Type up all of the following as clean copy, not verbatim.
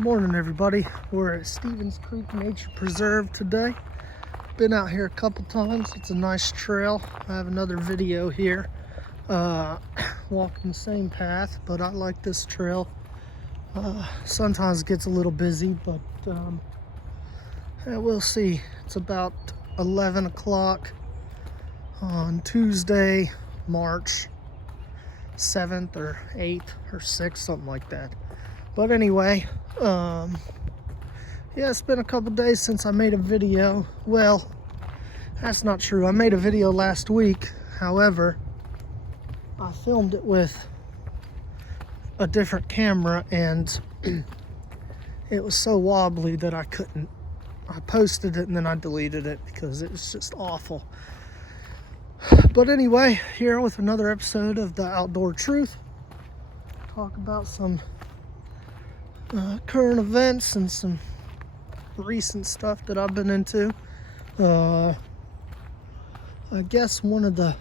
Morning, everybody. We're at Stevens Creek Nature Preserve today. Been out here a couple times. It's a nice trail. I have another video here walking the same path, but I like this trail. Sometimes it gets a little busy, but yeah, we'll see. It's about 11 o'clock on Tuesday, March 7th or 8th or 6th, something like that. But anyway, yeah, it's been a couple days since I made a video. Well, that's not true. I made a video last week. However, I filmed it with a different camera and it was so wobbly that I couldn't. I posted it and then I deleted it because it was just awful. But anyway, here with another episode of The Outdoor Truth. Talk about some current events and some recent stuff that I've been into. I guess one of the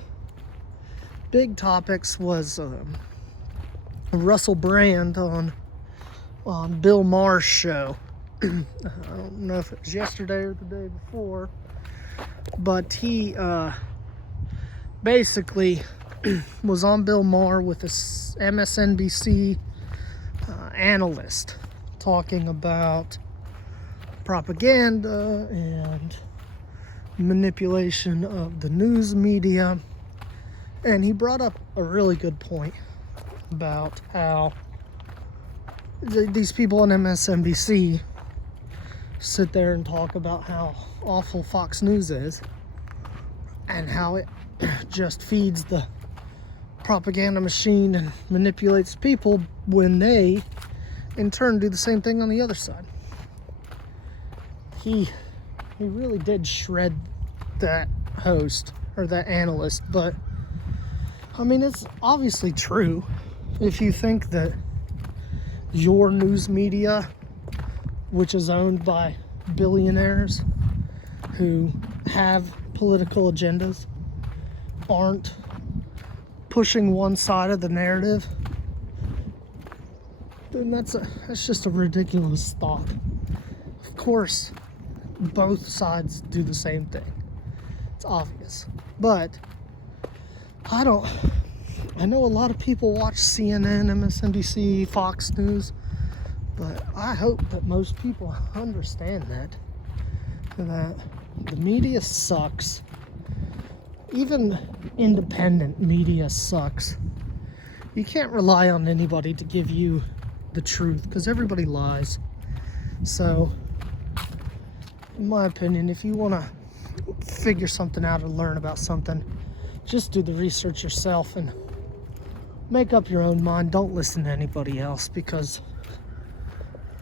big topics was Russell Brand on Bill Maher's show. I don't know if it was yesterday or the day before, but he basically was on Bill Maher with this MSNBC analyst talking about propaganda and manipulation of the news media, and he brought up a really good point about how these people on MSNBC sit there and talk about how awful Fox News is and how it just feeds the propaganda machine and manipulates people, when they in turn do the same thing on the other side. He really did shred that host or that analyst, but I mean, it's obviously true. If you think that your news media, which is owned by billionaires who have political agendas, aren't pushing one side of the narrative, then that's just a ridiculous thought. Of course, both sides do the same thing. It's obvious. But I know a lot of people watch CNN, MSNBC, Fox News, but I hope that most people understand that the media sucks. Even independent media sucks. You can't rely on anybody to give you the truth because everybody lies. So, in my opinion, if you want to figure something out or learn about something, just do the research yourself and make up your own mind. Don't listen to anybody else because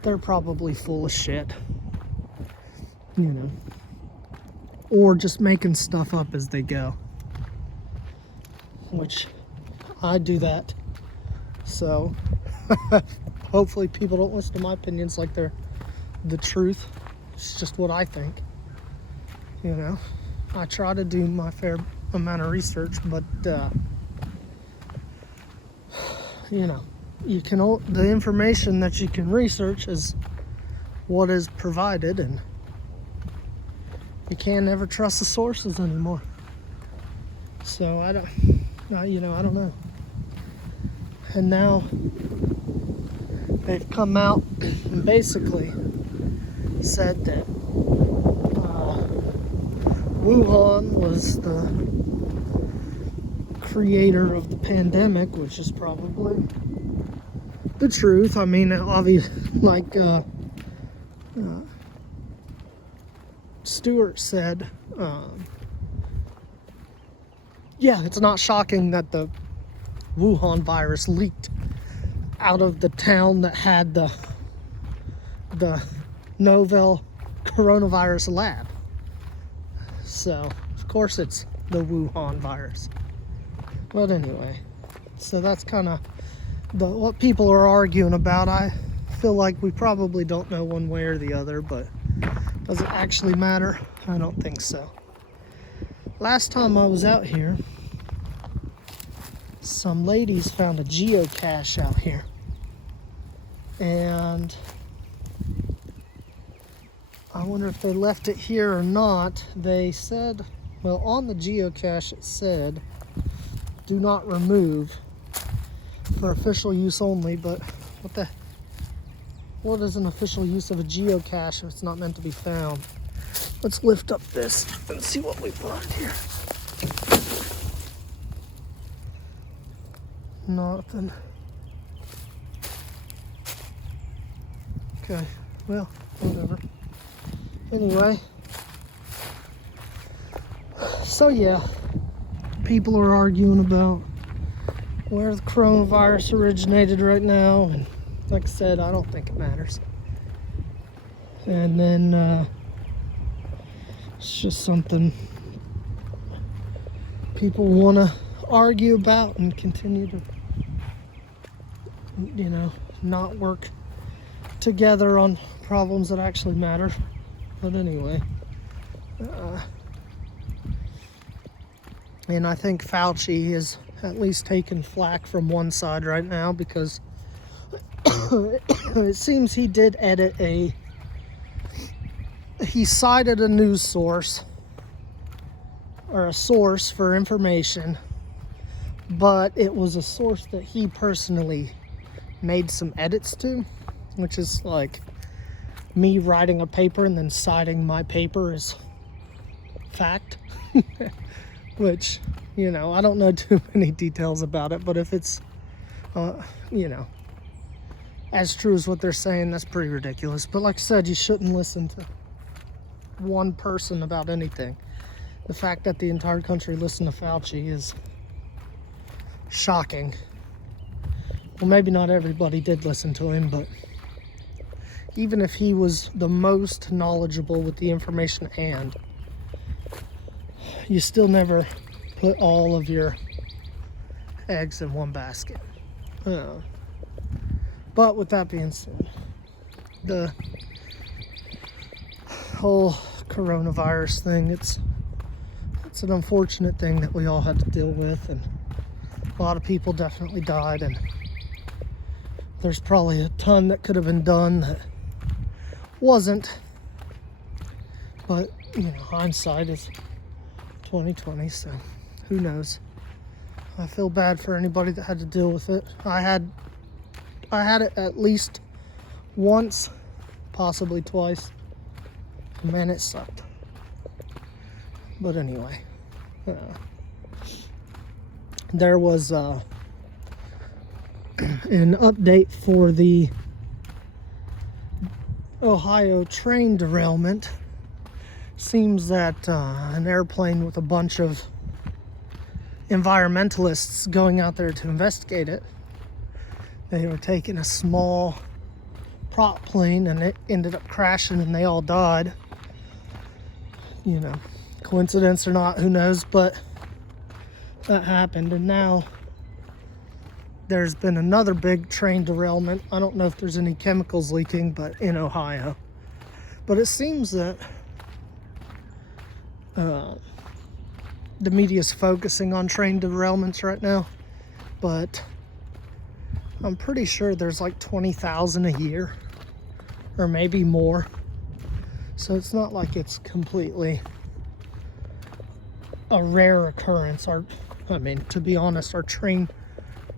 they're probably full of shit, you know, or just making stuff up as they go, which I do that. So hopefully people don't listen to my opinions like they're the truth. It's just what I think, you know. I try to do my fair amount of research, but you know, the information that you can research is what is provided, and you can't ever trust the sources anymore. So I don't know. And now they've come out and basically said that Wuhan was the creator of the pandemic, which is probably the truth. I mean, obviously, like Stewart said, yeah, it's not shocking that the Wuhan virus leaked out of the town that had the novel coronavirus lab. So, of course, it's the Wuhan virus. But anyway, so that's kind of what people are arguing about. I feel like we probably don't know one way or the other, but does it actually matter? I don't think so. Last time I was out here, some ladies found a geocache out here. And I wonder if they left it here or not. They said, well, on the geocache it said, do not remove for official use only, but what is an official use of a geocache if it's not meant to be found? Let's lift up this and see what we find here. Nothing. Okay, well, whatever. Anyway, so yeah, people are arguing about where the coronavirus originated right now, and like I said, I don't think it matters. And then it's just something people want to argue about and continue to, not work together on problems that actually matter. But anyway, and I think Fauci is at least taking flack from one side right now, because it seems he did he cited a news source or a source for information, but it was a source that he personally made some edits to, which is like me writing a paper and then citing my paper as fact. Which, I don't know too many details about it, but if it's, as true as what they're saying, that's pretty ridiculous. But like I said, you shouldn't listen to one person about anything. The fact that the entire country listened to Fauci is shocking. Well, maybe not everybody did listen to him, but even if he was the most knowledgeable with the information at hand, you still never put all of your eggs in one basket. But with that being said, the whole coronavirus thing, it's an unfortunate thing that we all had to deal with, and a lot of people definitely died, and there's probably a ton that could have been done that wasn't. But hindsight is 2020, so who knows. I feel bad for anybody that had to deal with it. I had it at least once, possibly twice. Man, it sucked. But anyway, there was an update for the Ohio train derailment. Seems that an airplane with a bunch of environmentalists going out there to investigate it, they were taking a small prop plane and it ended up crashing and they all died. Coincidence or not, who knows, but that happened. And now there's been another big train derailment. I don't know if there's any chemicals leaking, but in Ohio. But it seems that the media's focusing on train derailments right now, but I'm pretty sure there's like 20,000 a year, or maybe more. So it's not like it's completely a rare occurrence. To be honest, our train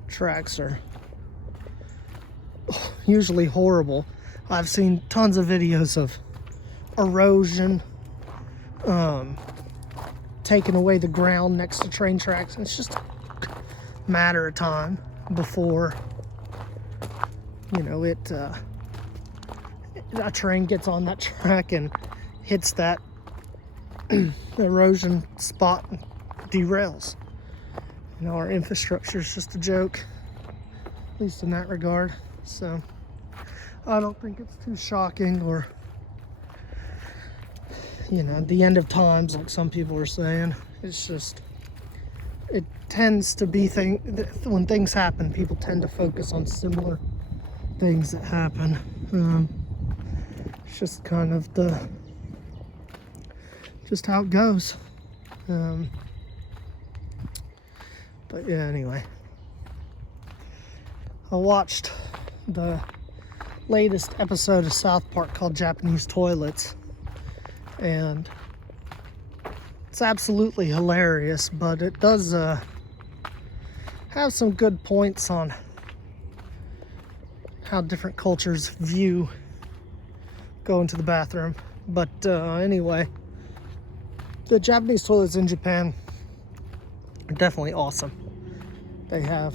tracks are usually horrible. I've seen tons of videos of erosion, taking away the ground next to train tracks. It's just a matter of time before a train gets on that track and hits that erosion spot and derails. Our infrastructure is just a joke, at least in that regard. So I don't think it's too shocking, or the end of times like some people are saying. It's just, it tends to be when things happen, people tend to focus on similar things that happen. It's just kind of just how it goes. But yeah, anyway, I watched the latest episode of South Park called Japanese Toilets, and it's absolutely hilarious, but it does have some good points on how different cultures view going to the bathroom. But anyway, the Japanese toilets in Japan are definitely awesome. They have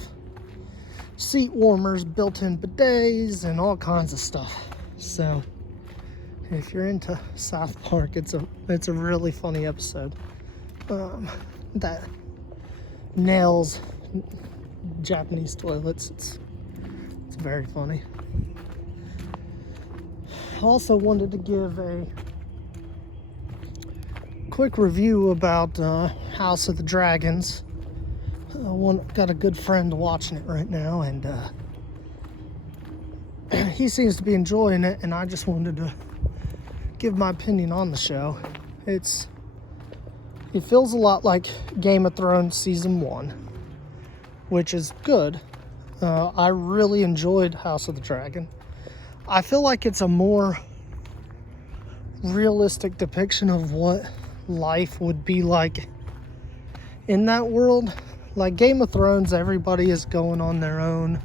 seat warmers, built-in bidets, and all kinds of stuff. So if you're into South Park, it's a really funny episode that nails Japanese toilets. It's very funny. I also wanted to give a quick review about House of the Dragons. Got a good friend watching it right now, and he seems to be enjoying it, and I just wanted to give my opinion on the show. It feels a lot like Game of Thrones Season 1, which is good. I really enjoyed House of the Dragon. I feel like it's a more realistic depiction of what life would be like in that world. Like Game of Thrones, everybody is going on their own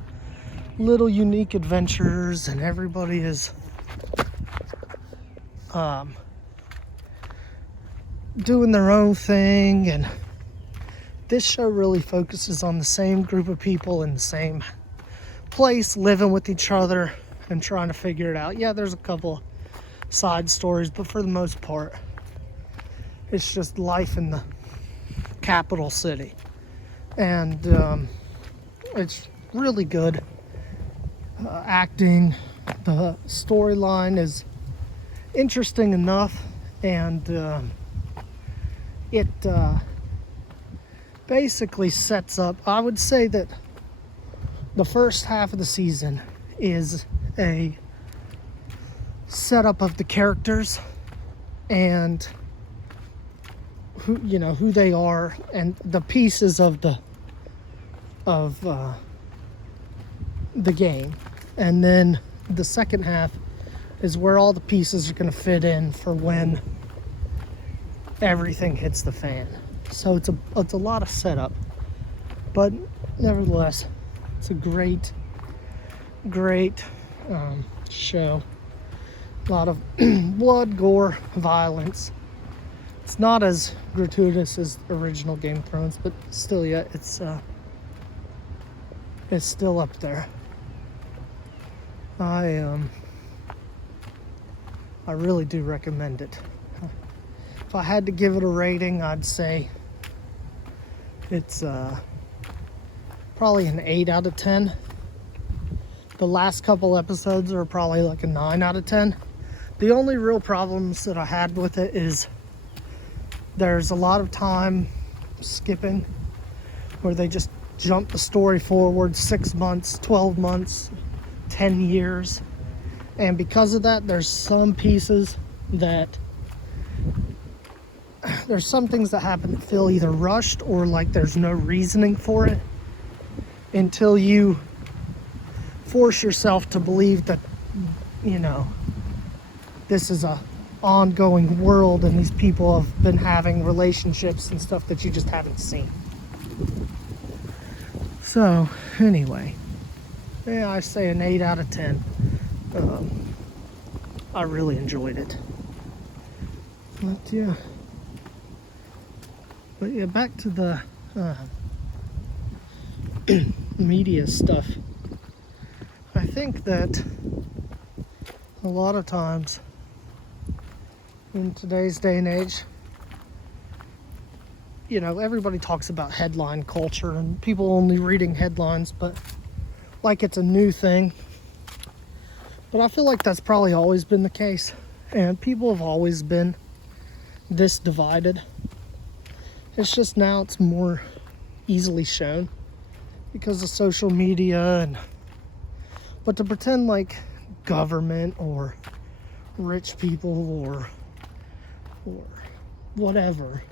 little unique adventures, and everybody is doing their own thing, and this show really focuses on the same group of people in the same place, living with each other and trying to figure it out. Yeah, there's a couple side stories, but for the most part, it's just life in the capital city. And it's really good acting. The storyline is interesting enough, and it basically sets up, I would say that the first half of the season is a setup of the characters and who they are, and the pieces of the game. And then the second half is where all the pieces are going to fit in for when everything hits the fan. So it's a lot of setup, but nevertheless, it's a great show. A lot of blood, gore, violence. It's not as gratuitous as the original Game of Thrones, but still, yeah, it's still up there. I really do recommend it. If I had to give it a rating, I'd say it's probably an 8 out of 10. The last couple episodes are probably like a 9 out of 10. The only real problems that I had with it is there's a lot of time skipping where they just jump the story forward 6 months, 12 months, 10 years. And because of that, there's some things that happen that feel either rushed or like there's no reasoning for it until you force yourself to believe that, this is a ongoing world and these people have been having relationships and stuff that you just haven't seen. So anyway, yeah, I say an 8 out of 10. I really enjoyed it. But yeah, back to the media stuff. I think that a lot of times in today's day and age, everybody talks about headline culture and people only reading headlines, but like it's a new thing. But I feel like that's probably always been the case, and people have always been this divided. It's just now it's more easily shown because of social media, but to pretend like government or rich people or whatever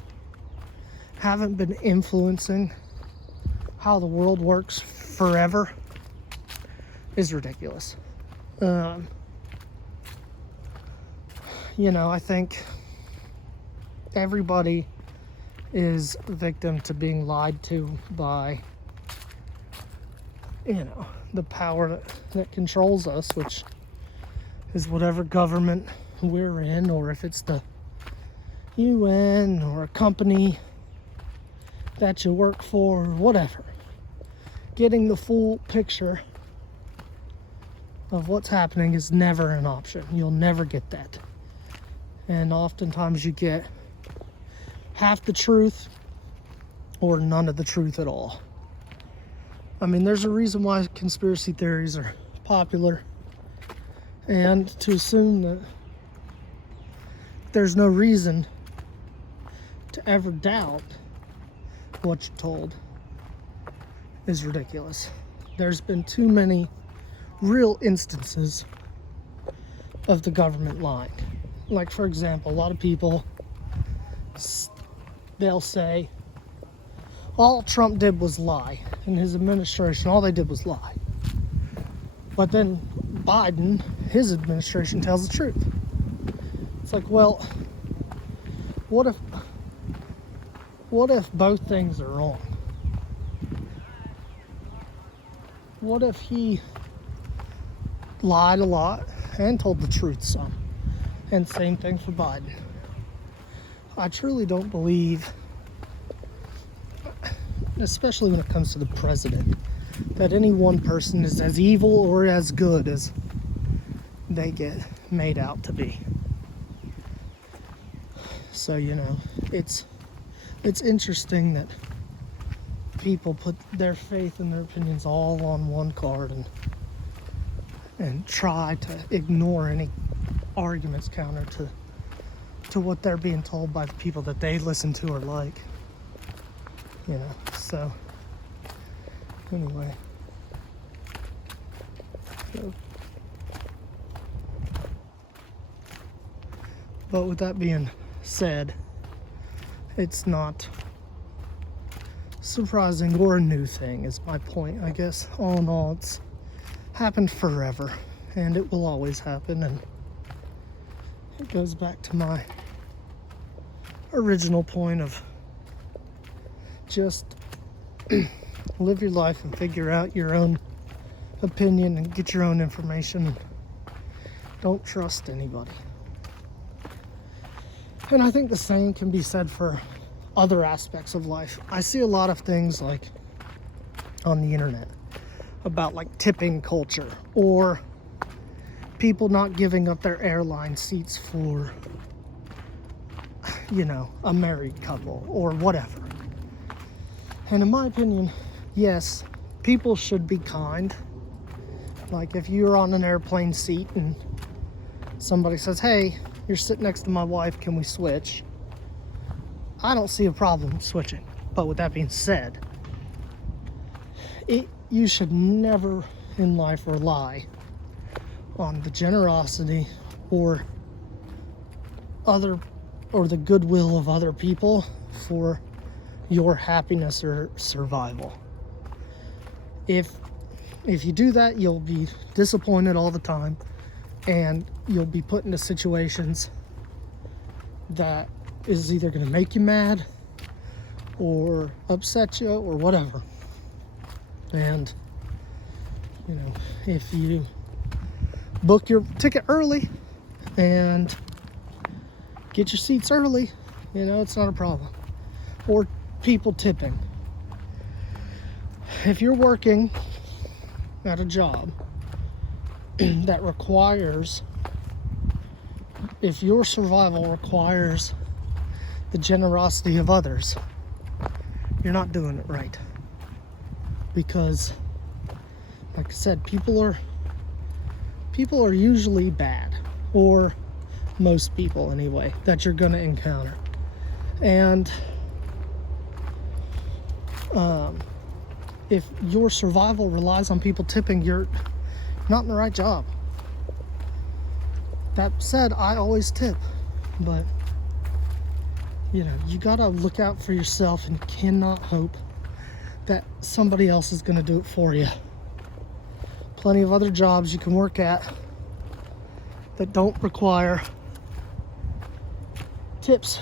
haven't been influencing how the world works forever is ridiculous. I think everybody is a victim to being lied to by, the power that controls us, which is whatever government we're in, or if it's the UN or a company that you work for, or whatever. Getting the full picture of what's happening is never an option. You'll never get that. And oftentimes you get half the truth or none of the truth at all. I mean, there's a reason why conspiracy theories are popular, and to assume that there's no reason to ever doubt what you're told is ridiculous. There's been too many real instances of the government lying. Like, for example, a lot of people, they'll say, all Trump did was lie. In his administration, all they did was lie. But then Biden, his administration, tells the truth. It's like, well, what if both things are wrong? What if he lied a lot and told the truth some? And same thing for Biden. I truly don't believe, especially when it comes to the president, that any one person is as evil or as good as they get made out to be. So, it's interesting that people put their faith and their opinions all on one card and try to ignore any arguments counter to what they're being told by the people that they listen to or like. So anyway. But with that being said, it's not surprising or a new thing is my point, I guess. All in all, it's happened forever, and it will always happen, and it goes back to my original point of just live your life and figure out your own opinion and get your own information. Don't trust anybody. And I think the same can be said for other aspects of life. I see a lot of things like on the internet about like tipping culture, or people not giving up their airline seats for, a married couple or whatever. And in my opinion, yes, people should be kind. Like if you're on an airplane seat and somebody says, hey, you're sitting next to my wife, can we switch? I don't see a problem switching. But with that being said, you should never in life rely on the generosity or the goodwill of other people for your happiness or survival. If you do that, you'll be disappointed all the time, and you'll be put into situations that is either going to make you mad or upset you or whatever. And if you book your ticket early and get your seats early, it's not a problem. Or people tipping. If you're working at a job that requires, if your survival requires the generosity of others, you're not doing it right. Because, like I said, people are usually bad, or most people anyway, that you're gonna encounter. And if your survival relies on people tipping, you're not in the right job. That said, I always tip, but you gotta look out for yourself and cannot hope that somebody else is gonna do it for you. Plenty of other jobs you can work at that don't require tips,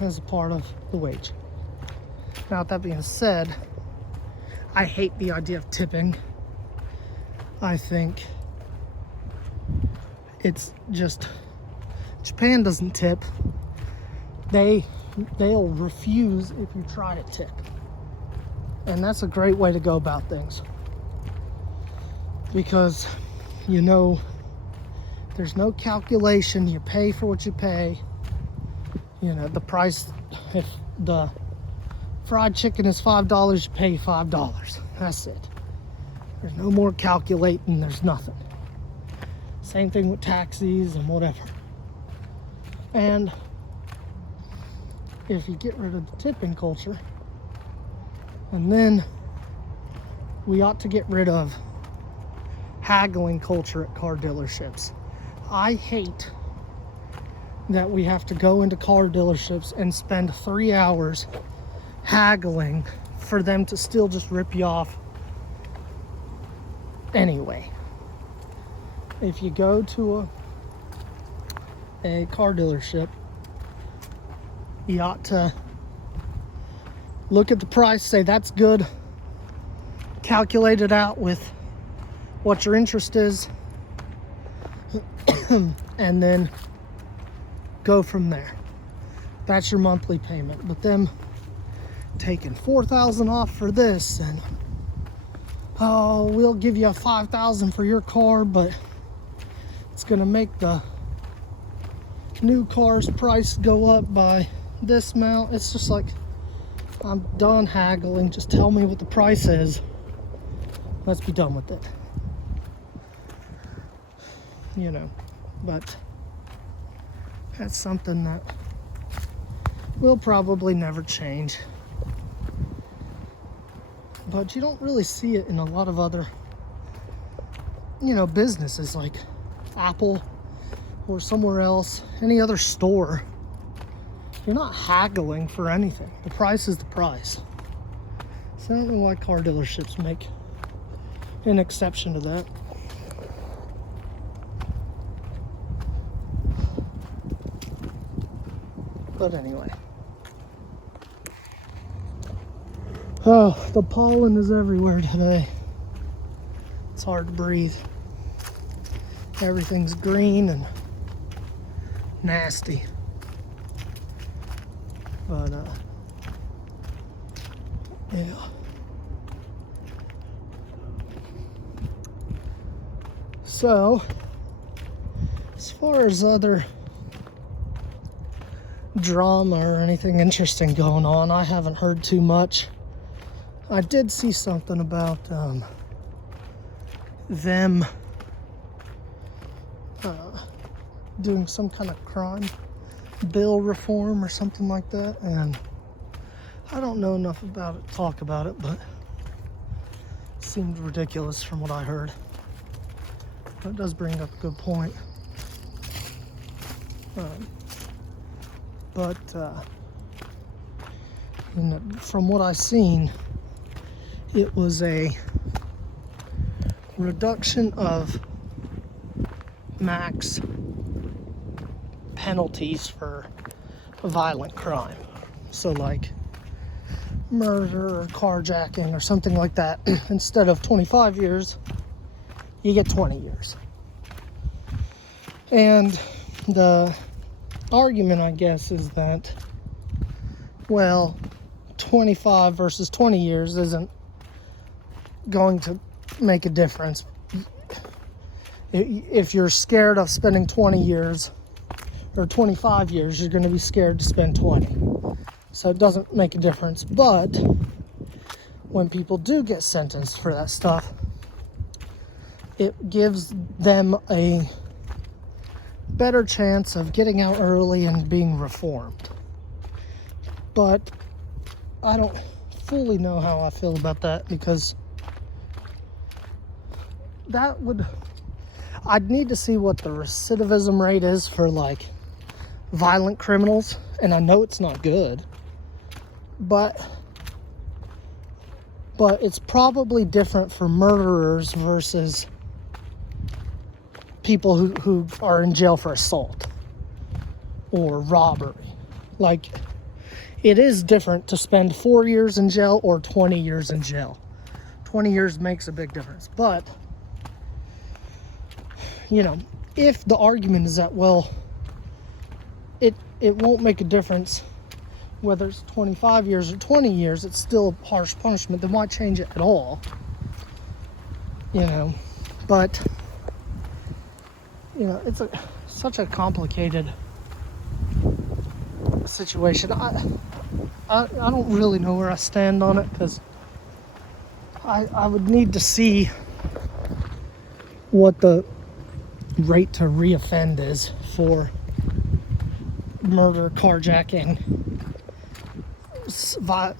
as a part of the wage. Now, with that being said, I hate the idea of tipping. I think it's just, Japan doesn't tip. They'll refuse if you try to tip. And that's a great way to go about things. Because, you know, there's no calculation. You pay for what you pay. You know, the price, if the fried chicken is $5, you pay $5. That's it. There's no more calculating. There's nothing. Same thing with taxis and whatever. And if you get rid of the tipping culture, and then we ought to get rid of haggling culture at car dealerships. I hate that we have to go into car dealerships and spend 3 hours haggling for them to still just rip you off anyway. If you go to a car dealership, you ought to look at the price, say that's good, calculate it out with what your interest is, and then go from there. That's your monthly payment. But them taking $4,000 off for this, and oh, we'll give you a $5,000 for your car, but it's gonna make the new car's price go up by this amount. It's just like, I'm done haggling. Just tell me what the price is. Let's be done with it. You know, but that's something that will probably never change. But you don't really see it in a lot of other, you know, businesses like Apple or somewhere else, any other store. You're not haggling for anything. The price is the price. So I don't know why car dealerships make an exception to that. But anyway. Oh, the pollen is everywhere today. It's hard to breathe. Everything's green and nasty. But, yeah. So, as far as other drama or anything interesting going on, I haven't heard too much. I did see something about them doing some kind of crime bill reform or something like that, and I don't know enough about it to talk about it, but it seemed ridiculous from what I heard. But it does bring up a good point. From what I've seen, it was a reduction of max penalties for violent crime. So like murder or carjacking or something like that. Instead of 25 years, you get 20 years. And the argument, I guess, is that, well, 25 versus 20 years isn't going to make a difference. If you're scared of spending 20 years or 25 years, you're going to be scared to spend 20. So it doesn't make a difference. But when people do get sentenced for that stuff, it gives them a better chance of getting out early and being reformed. But I don't fully know how I feel about that, because I'd need to see what the recidivism rate is for like violent criminals, and I know it's not good, but it's probably different for murderers versus people who are in jail for assault or robbery. Like, It is different to spend 4 years in jail or 20 years in jail. 20 years makes a big difference. But, you know, if the argument is that, well, it won't make a difference whether it's 25 years or 20 years, it's still a harsh punishment, then why change it at all? You know, but, you know, it's such a complicated situation. I don't really know where I stand on it, because I would need to see what the rate to reoffend is for murder, carjacking,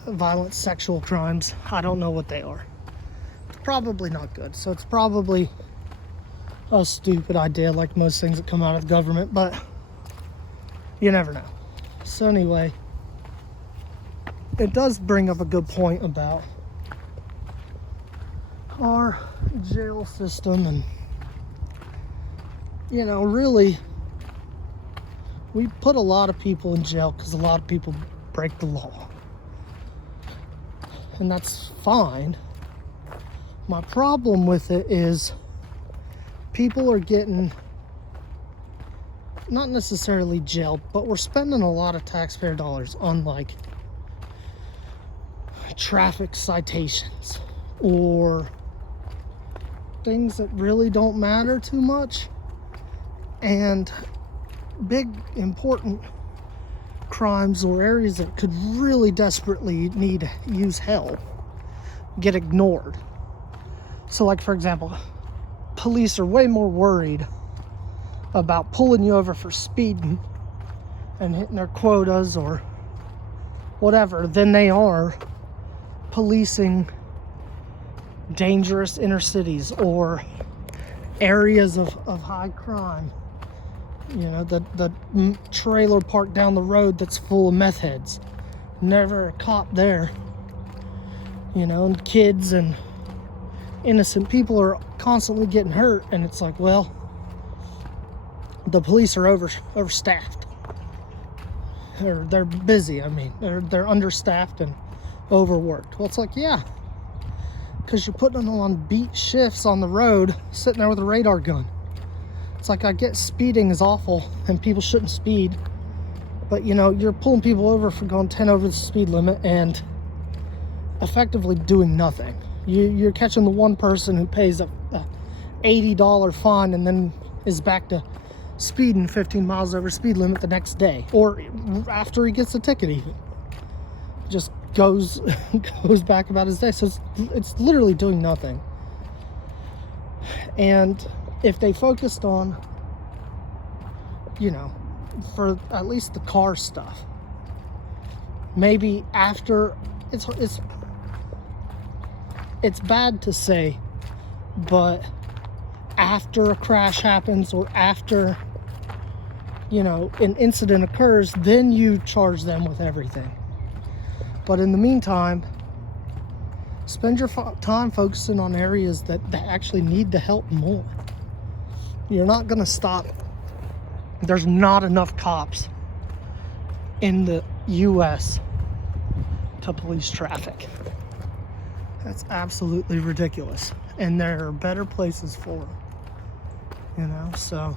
violent sexual crimes. I don't know what they are. It's probably not good. So it's probably a stupid idea, like most things that come out of the government, but you never know. So anyway, it does bring up a good point about our jail system, and, you know, really, we put a lot of people in jail because a lot of people break the law. And that's fine. My problem with it is people are getting, not necessarily jailed, but we're spending a lot of taxpayer dollars on, like, traffic citations or things that really don't matter too much, and big important crimes or areas that could really desperately use help get ignored. So, like, for example, police are way more worried about pulling you over for speeding and hitting their quotas or whatever than they are policing dangerous inner cities or areas of high crime. You know, the trailer park down the road that's full of meth heads. Never a cop there. You know, and kids and innocent people are constantly getting hurt, and it's like, well, the police are overstaffed. Or they're busy, I mean. They're understaffed and overworked. Well, it's like, yeah, because you're putting them on beat shifts on the road, sitting there with a radar gun. It's like, I get speeding is awful and people shouldn't speed, but, you know, you're pulling people over for going 10 over the speed limit and effectively doing nothing. You're catching the one person who pays a $80 fine and then is back to speeding 15 miles over speed limit the next day, or after he gets a ticket, even just goes back about his day. So it's literally doing nothing. And if they focused on, you know, for at least the car stuff, maybe after, it's bad to say, but after a crash happens or after, you know, an incident occurs, then you charge them with everything. But in the meantime, spend your time focusing on areas that actually need the help more. You're not going to stop. There's not enough cops in the U.S. to police traffic. That's absolutely ridiculous. And there are better places for them. You know, so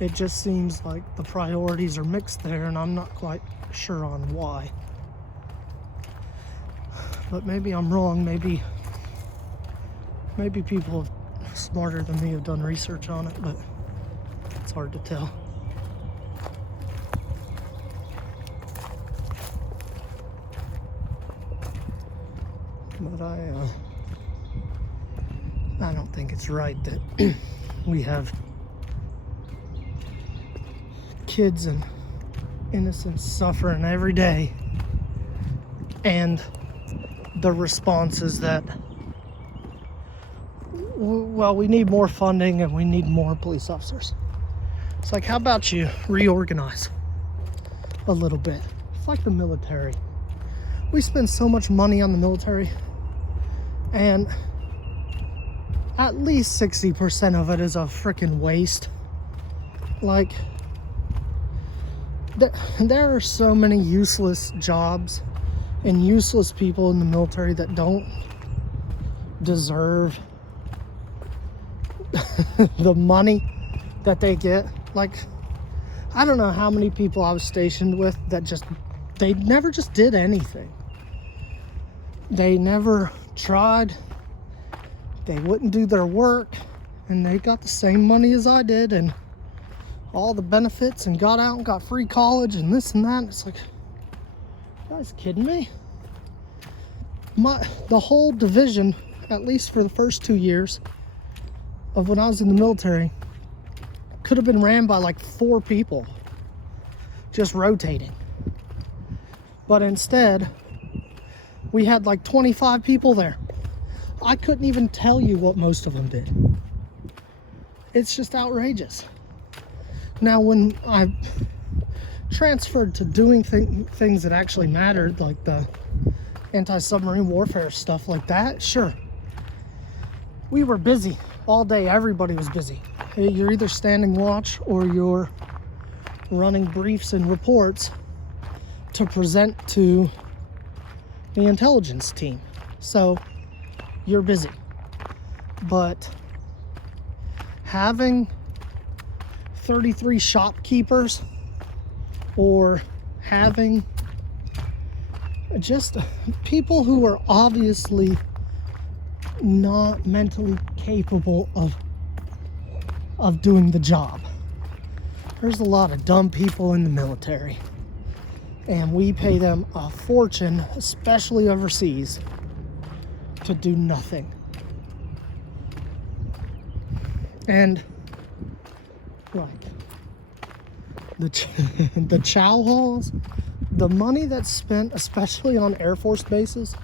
it just seems like the priorities are mixed there, and I'm not quite sure on why. But maybe I'm wrong. Maybe people smarter than me have done research on it, but it's hard to tell. But I don't think it's right that we have kids and innocents suffering every day, and the response is that, well, we need more funding and we need more police officers. It's like, how about you reorganize a little bit? It's like the military. We spend so much money on the military, and at least 60% of it is a freaking waste. Like, There are so many useless jobs and useless people in the military that don't deserve the money that they get. Like, I don't know how many people I was stationed with that they never just did anything. They never tried. They wouldn't do their work, and they got the same money as I did and all the benefits, and got out and got free college and this and that. It's like, you guys kidding me? The whole division, at least for the first 2 years of when I was in the military, could have been ran by like 4 people just rotating. But instead, we had like 25 people there. I couldn't even tell you what most of them did. It's just outrageous. Now, when I transferred to doing things that actually mattered, like the anti-submarine warfare stuff like that, sure, we were busy all day. Everybody was busy. You're either standing watch or you're running briefs and reports to present to the intelligence team. So you're busy. But having 33 shopkeepers, or having just people who are obviously not mentally capable of doing the job. There's a lot of dumb people in the military, and we pay them a fortune, especially overseas, to do nothing. And like the chow halls, the money that's spent, especially on Air Force bases,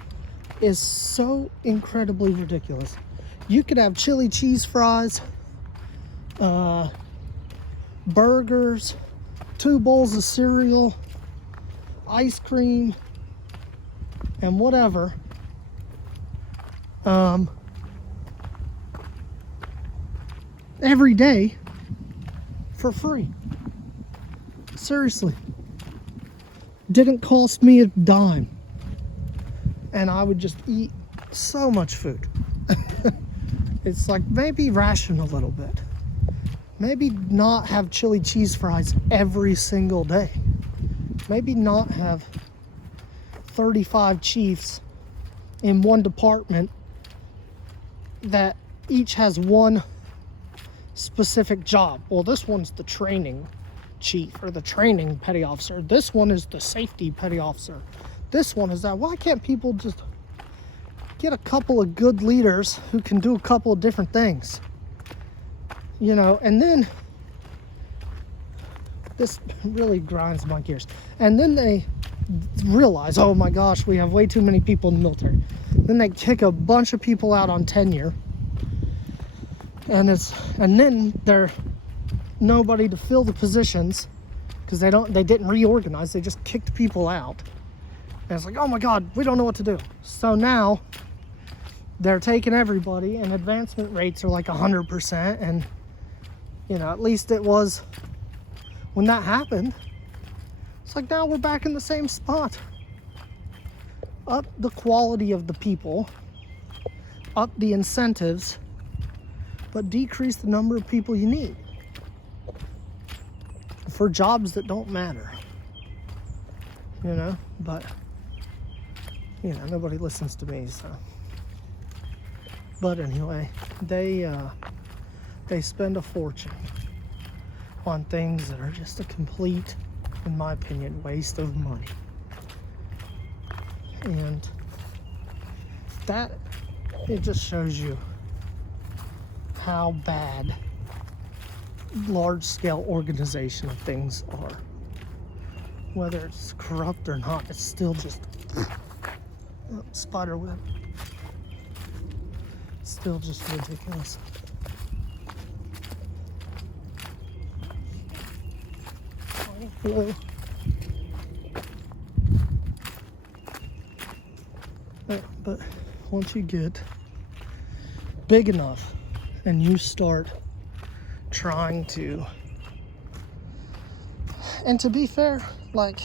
is so incredibly ridiculous. You could have chili cheese fries, burgers, 2 bowls of cereal, ice cream, and whatever. Every day for free. Seriously. Didn't cost me a dime. And I would just eat so much food. It's like, maybe ration a little bit. Maybe not have chili cheese fries every single day. Maybe not have 35 chiefs in one department that each has one specific job. Well, this one's the training chief or the training petty officer. This one is the safety petty officer. This one is that. Why can't people just get a couple of good leaders who can do a couple of different things? You know, and then this really grinds my gears. And then they realize, oh my gosh, we have way too many people in the military. Then they kick a bunch of people out on tenure. And then they're nobody to fill the positions because they didn't reorganize. They just kicked people out. And it's like, oh my God, we don't know what to do. So now they're taking everybody, and advancement rates are like 100%. And you know, at least it was when that happened. It's like, now we're back in the same spot. Up the quality of the people, up the incentives, but decrease the number of people you need for jobs that don't matter. You know, but you know, nobody listens to me, so. But anyway, they spend a fortune on things that are just a complete, in my opinion, waste of money. And that, it just shows you how bad large-scale organization of things are. Whether it's corrupt or not, it's still just spider web. It's still just ridiculous. Hello. But once you get big enough and you start trying to And to be fair, like,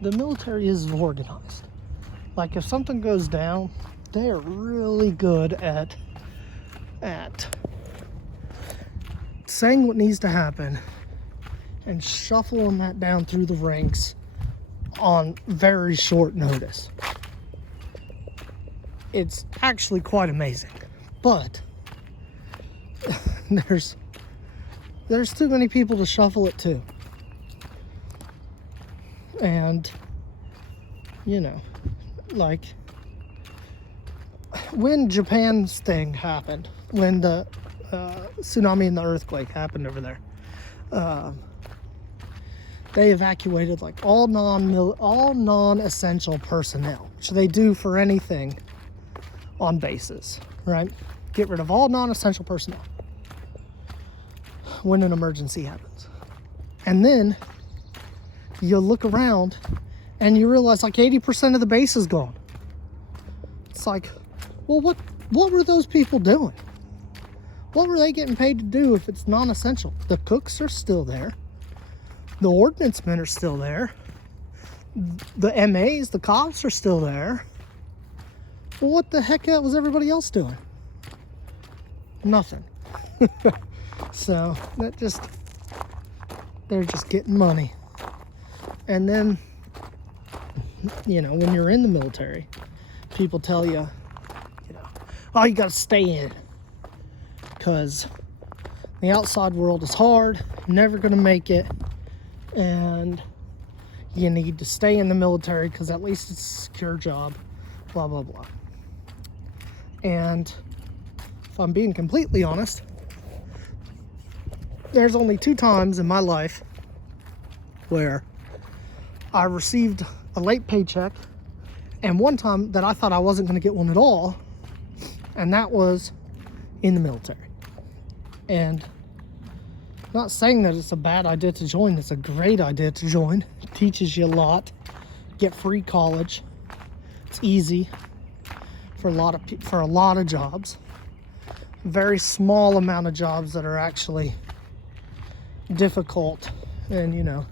the military is organized. Like, if something goes down, they are really good at saying what needs to happen and shuffling that down through the ranks on very short notice. It's actually quite amazing. But there's too many people to shuffle it to. And, you know, like, when Japan's thing happened, when the tsunami and the earthquake happened over there, they evacuated like all non-essential personnel, which they do for anything on bases, right? Get rid of all non-essential personnel when an emergency happens. And then you look around and you realize like 80% of the base is gone. It's like, well, what were those people doing? What were they getting paid to do if it's non-essential? The cooks are still there. The ordnance men are still there. The MAs, the cops are still there. Well, what the heck was everybody else doing? Nothing. So they're just getting money. And then, you know, when you're in the military, people tell you, oh, you got to stay in because the outside world is hard, never going to make it, and you need to stay in the military because at least it's a secure job, blah, blah, blah. And if I'm being completely honest, there's only 2 times in my life where I received a late paycheck, and one time that I thought I wasn't going to get one at all, and that was in the military. And not saying that it's a bad idea to join, it's a great idea to join. It teaches you a lot. Get free college. It's easy for a lot of jobs. Very small amount of jobs that are actually difficult and, you know,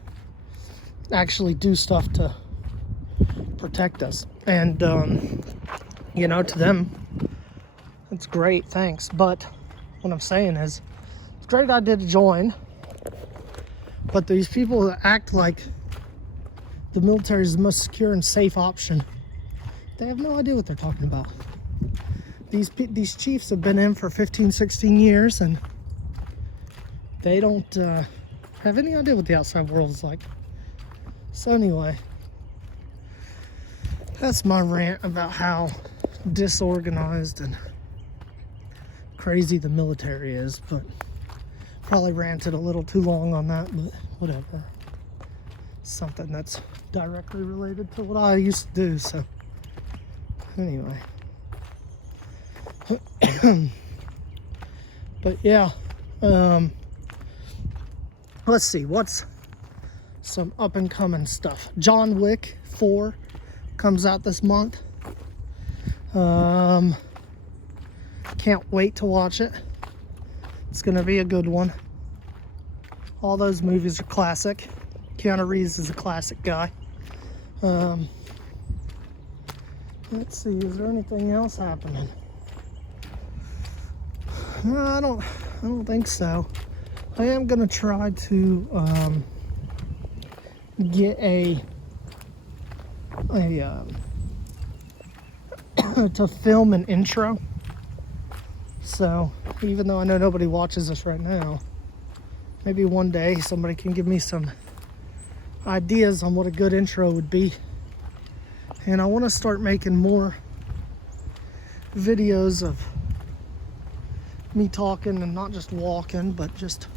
actually do stuff to protect us. And you know, to them it's great, thanks. But what I'm saying is, it's a great idea to join, but these people that act like the military is the most secure and safe option, they have no idea what they're talking about. These chiefs have been in for 15, 16 years, and they don't have any idea what the outside world is like. So anyway, that's my rant about how disorganized and crazy the military is, but probably ranted a little too long on that, but whatever. Something that's directly related to what I used to do, so anyway. But yeah, let's see, what's some up and coming stuff. John Wick 4 comes out this month. Can't wait to watch it. It's gonna be a good one. All those movies are classic. Keanu Reeves is a classic guy. Let's see, is there anything else happening? No, I don't think so. I am gonna try to get to film an intro. So even though I know nobody watches this right now, maybe one day somebody can give me some ideas on what a good intro would be. And I want to start making more videos of me talking and not just walking, but just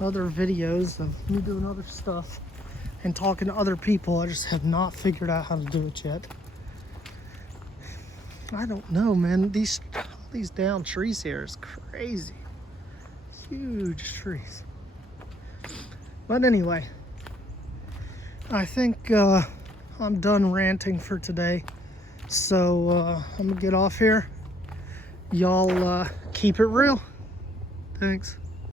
other videos of me doing other stuff and talking to other people. I just have not figured out how to do it yet. I don't know, man. These down trees here is crazy. Huge trees. But anyway, I think I'm done ranting for today. So I'm gonna get off here. Y'all keep it real. Thanks.